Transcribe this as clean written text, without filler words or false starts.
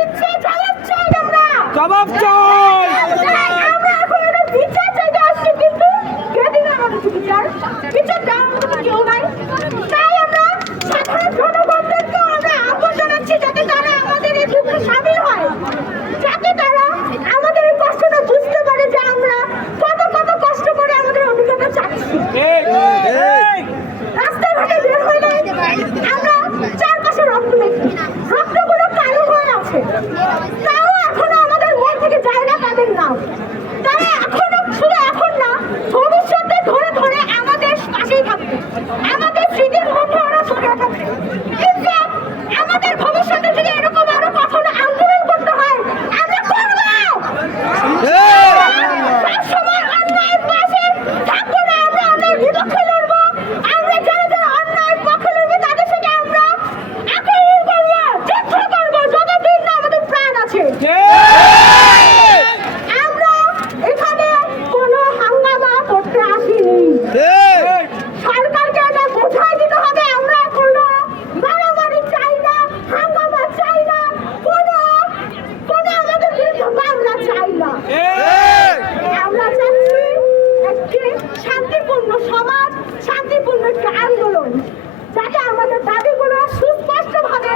দিচ্ছে, জবাব চাই আমরা। জবাব চাই। আমরা এখন একটা বিচার চাইতে আসছি, কিন্তু কে দিবে আমাদের বিচার? বিচার দেওয়ার মতো কেউ নাই। তাই আমরা সাধারণ জনগণদেরকে আমরা আহ্বান জানাচ্ছি, যাতে তারা আমাদের এই দুঃখে সামিল হয়, যাতে তারা আমাদের এই কষ্টটা বুঝতে পারে যে আমরা কত কত কষ্ট করে আমাদের অভিজ্ঞতা চাচ্ছি। রাস্তাঘাটে বের হইলে আমরা চারপাশে রক্ত দেখি, রক্তগুলো কালো হয়ে আছে, তাও এখনো আমাদের মন থেকে যায় না তাদের নাম। তারা এখনো শুধু এখন না, ভবিষ্যতে ধরে ধরে আমাদের পাশেই থাকবে, আমাদের স্মৃতির মধ্যে ওরা ছড়িয়ে থাকবে। কিন্তু আমাদের ভবিষ্যতে যদি এরকম আরো কখনো আন্দোলন করতে হয়, আমরা করবো। সবসময় অন্যায়ের পাশে থাকবো না, আমরা অন্যায়ের বিপক্ষে লড়বো। আমরা যারা যারা অন্যায়ের পক্ষে লড়বে তাদের সাথে আমরা আক্রমণ করবো, যুদ্ধ করবো, যতদিন না আমাদের প্রাণ আছে। আমরা এখানে কোনো হাঙ্গামা করতে আসিনি। সরকারকে এটা বোঝাই দিতে হবে, আমরা কোনো মারামারি চাই না, হাঙ্গামা চাই না, কোনো আমাদের বিরুদ্ধে মামলা চাই না। আমরা চাচ্ছি একটি শান্তিপূর্ণ সমাজ, শান্তিপূর্ণ একটি আন্দোলন, যাতে আমাদের দাবিগুলো সুস্পষ্টভাবে